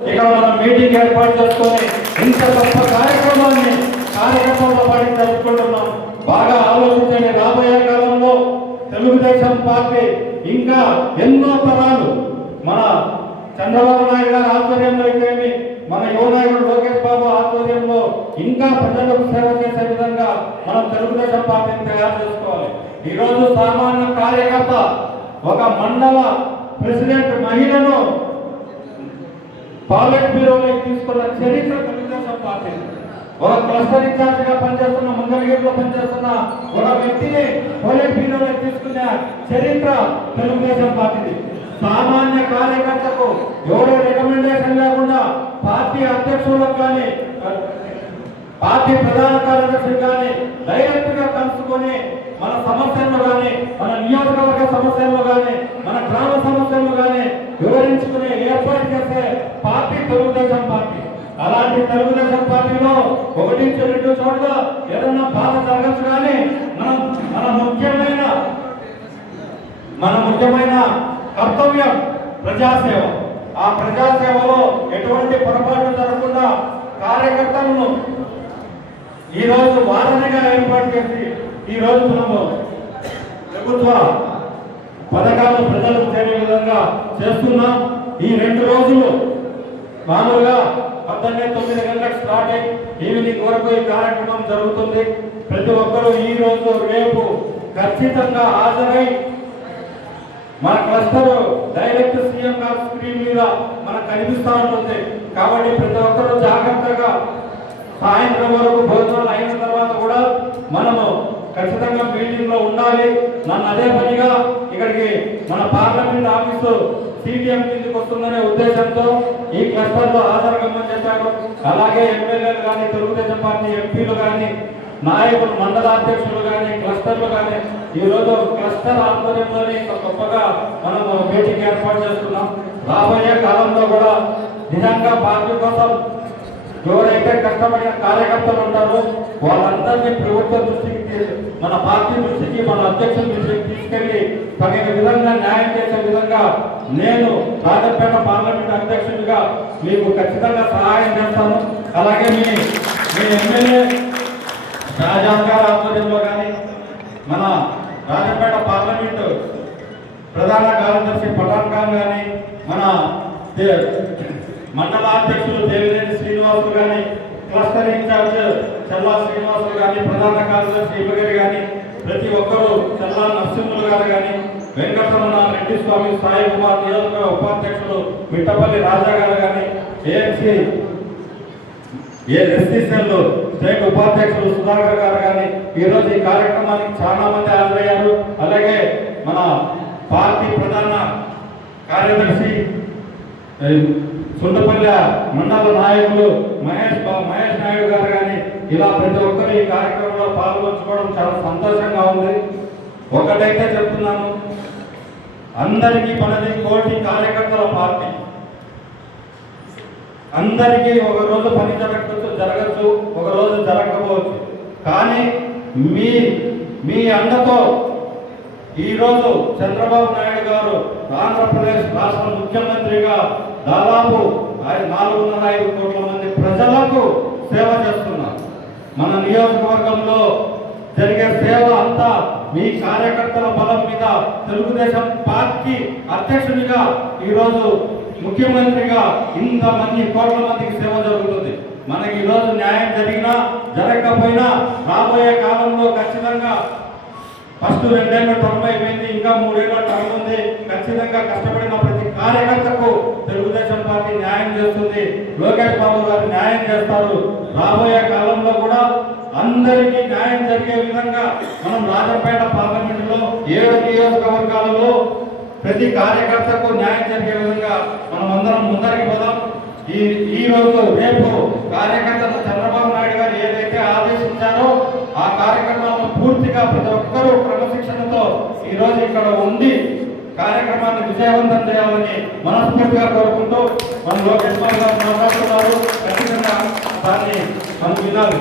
ఇక్కడ మనం మీటింగ్ ఏర్పాటు చేసుకొని ఇంత గొప్ప కార్యక్రమాన్ని కార్యక్రమంలో పాటి జరుపుకుంటున్నాం. బాగా ఆలోచించండి, రాబోయే కాలంలో తెలుగుదేశం పార్టీ ఇంకా ఎన్నో తరాలు మన చంద్రబాబు నాయుడు గారి ఆధ్వర్యంలో అయితేమి, మన యువ నాయకుడు లోకేష్ బాబు ఆధ్వర్యంలో ఇంకా ప్రజలకు సేవ చేసే విధంగా మనం తెలుగుదేశం పార్టీని తయారు చేసుకోవాలి. ఈరోజు సామాన్య కార్యకర్త ఒక మండల ప్రెసిడెంట్ మహిళను పార్లమెంట్ బ్యూరోలోకి తీసుకున్న చరిత్ర తెలుగుదేశం పార్టీ. ఒక క్లస్టర్ ఇన్ఛార్జ్ గా పనిచేస్తున్న, మంగళగిరిలో పనిచేస్తున్న ఒక వ్యక్తిని పార్లమెంట్ బ్యూరోలోకి తీసుకున్న చరిత్ర తెలుగుదేశం పార్టీది. సామాన్య కార్యకర్తకు ఎవరో రికమెండేషన్ లేకుండా పార్టీ అధ్యక్షులకు కానీ పార్టీ ప్రధాన కార్యదర్శులు కానీ డైరెక్ట్ గా కలుసుకొని మన సమస్యలను కానీ, మన నియోజకవర్గ సమస్యలను కానీ, మన గ్రామ సమస్యలను కానీ వివరించుకుని ఏర్పాటు చేసే పార్టీ తెలుగుదేశం పార్టీ. అలాంటి తెలుగుదేశం పార్టీలో ఒకటి రెండు చోట్ల ఏదన్నా బాధ జరగచ్చు, కానీ మన ముఖ్యమైన కర్తవ్యం ప్రజాసేవ. ఆ ప్రజాసేవలో ఎటువంటి పొరపాటు జరగకుండా కార్యకర్తలను ఈరోజు వారధిగా ఏర్పాటు చేసి ఈరోజు మనము ప్రభుత్వ పథకాలను ప్రజలకు చేరే విధంగా చేస్తున్నాం. ఈ 2 రోజులు మామూలుగా 9 గంటలకు స్టార్ట్ అయ్యి ఈవినింగ్ వరకు ఈ కార్యక్రమం జరుగుతుంది. ప్రతి ఒక్కరూ ఈ రోజు రేపు ఖచ్చితంగా హాజరై మన క్లస్టర్ డైరెక్ట్ సీఎం గారి స్క్రీన్ మీద మనకు కనిపిస్తూ ఉంటుంది. కాబట్టి ప్రతి ఒక్కరూ జాగ్రత్తగా సాయంత్రం వరకు భోజనాలు అయిన తర్వాత కూడా మనము ఖచ్చితంగా మీటింగ్ లో ఉండాలి. నన్ను అదే పనిగా ఇక్కడికి మన పార్లమెంట్ ఆఫీసు సిటిఎం కిందకి వస్తుందనే ఉద్దేశంతో ఈ క్లస్టర్ లో హాజరు కమ్మని చెప్పారు. అలాగే ఎమ్మెల్యేలు కానీ, తెలుగుదేశం పార్టీ ఎంపీలు కానీ, నాయకులు, మండల అధ్యక్షులు కానీ, క్లస్టర్లు కానీ ఈరోజు క్లస్టర్ ఆధ్వర్యంలోనే ఇంత గొప్పగా మనము మీటింగ్ ఏర్పాటు చేస్తున్నాం. రాబోయే కాలంలో కూడా నిజంగా పార్టీ కోసం ఎవరైతే కష్టపడిన కార్యకర్తలు ఉంటారో వాళ్ళందరినీ ప్రభుత్వ దృష్టికి, మన పార్టీ దృష్టికి, మన అధ్యక్షుల దృష్టికి తీసుకెళ్లి తగిన విధంగా న్యాయం చేసే విధంగా నేను రాజపేట పార్లమెంట్ అధ్యక్షుడిగా మీకు ఖచ్చితంగా సహాయం చేస్తాను. అలాగే మీ ఎమ్మెల్యే షాజాన్ గారి ఆధ్వర్యంలో కానీ, మన రాజపేట పార్లమెంటు ప్రధాన కార్యదర్శి పఠాన్ ఖాన్ కానీ, మన మండల అధ్యక్షులు దేవినేని శ్రీనివాసులు కానీ, క్లస్టర్ ఇన్ఛార్జ్ చల్లా శ్రీనివాసులు కానీ, ప్రధాన కార్యదర్శి ఇవ్వగారి కానీ, ప్రతి ఒక్కరూ చల్లా నరసింహులు గారు కానీ, వెంకటరమణ రెడ్డి స్వామి, సాయి కుమార్ నియోజకవర్గ ఉపాధ్యక్షులు మిట్టపల్లి రాజా గారు కానీ, ఏఎంసీ ఎస్సీసీఎల్ స్టేట్ ఉపాధ్యక్షులు సుధాకర్ గారు కానీ ఈరోజు ఈ కార్యక్రమానికి చాలా మంది హాజరయ్యారు. అలాగే మన పార్టీ ప్రధాన కార్యదర్శి సుందపల్లి మండల నాయకులు మహేష్ నాయుడు గారు కానీ ఇలా ప్రతి ఒక్కరు ఈ కార్యక్రమంలో పాల్గొంచుకోవడం చాలా సంతోషంగా ఉంది. ఒకటైతే చెప్తున్నాను, అందరికీ మనది కోటి కార్యకర్తల పార్టీ. అందరికీ ఒక రోజు పని జరగచ్చు, ఒక రోజు జరగకపోవచ్చు. కానీ మీ అండతో ఈరోజు చంద్రబాబు నాయుడు గారు ఆంధ్రప్రదేశ్ రాష్ట్ర ముఖ్యమంత్రిగా దాదాపు 4.5 కోట్ల మంది ప్రజలకు సేవ చేస్తున్నారు. మన నియోజకవర్గంలో జరిగే సేవ అంతా మీ కార్యకర్తల బలం మీద తెలుగుదేశం పార్టీ అధ్యక్షునిగా ఈరోజు ముఖ్యమంత్రిగా ఇంతమంది కోట్ల మందికి సేవ జరుగుతుంది. మనకి ఈరోజు న్యాయం జరిగినా జరగకపోయినా రాబోయే కాలంలో ఖచ్చితంగా ఫస్ట్ 2 ఏళ్ళ టర్మ్ అయిపోయింది, ఇంకా 3 ఏళ్ళ టర్మ్ ఉంది. ఖచ్చితంగా కష్టపడిన ప్రతి కార్యకర్తకు తెలుగుదేశం పార్టీ న్యాయం చేస్తుంది. లోకేష్ బాబు గారు న్యాయం చేస్తారు. రాబోయే కాలంలో కూడా అందరికీ న్యాయం జరిగే విధంగా మనం రాజంపేట పార్లమెంటులో 7 నియోజకవర్గాలలో ప్రతి కార్యకర్తకు న్యాయం జరిగే విధంగా మనం అందరం ముందరికి పోదాం. ఈ రోజు రేపు కార్యకర్తలు చంద్రబాబు నాయుడు గారు ఏదైతే ఆదేశించారో ఆ కార్యక్రమాలను పూర్తిగా ప్రతి ఒక్కరూ క్రమశిక్షణతో ఈ రోజు ఇక్కడ ఉండి కార్యక్రమాన్ని విజయవంతం చేయాలని మనస్ఫూర్తిగా కోరుకుంటూ మన లోకేష్ బాబు గారు మాట్లాడుతున్నారు. ఖచ్చితంగా దాన్ని మనం వినాలి.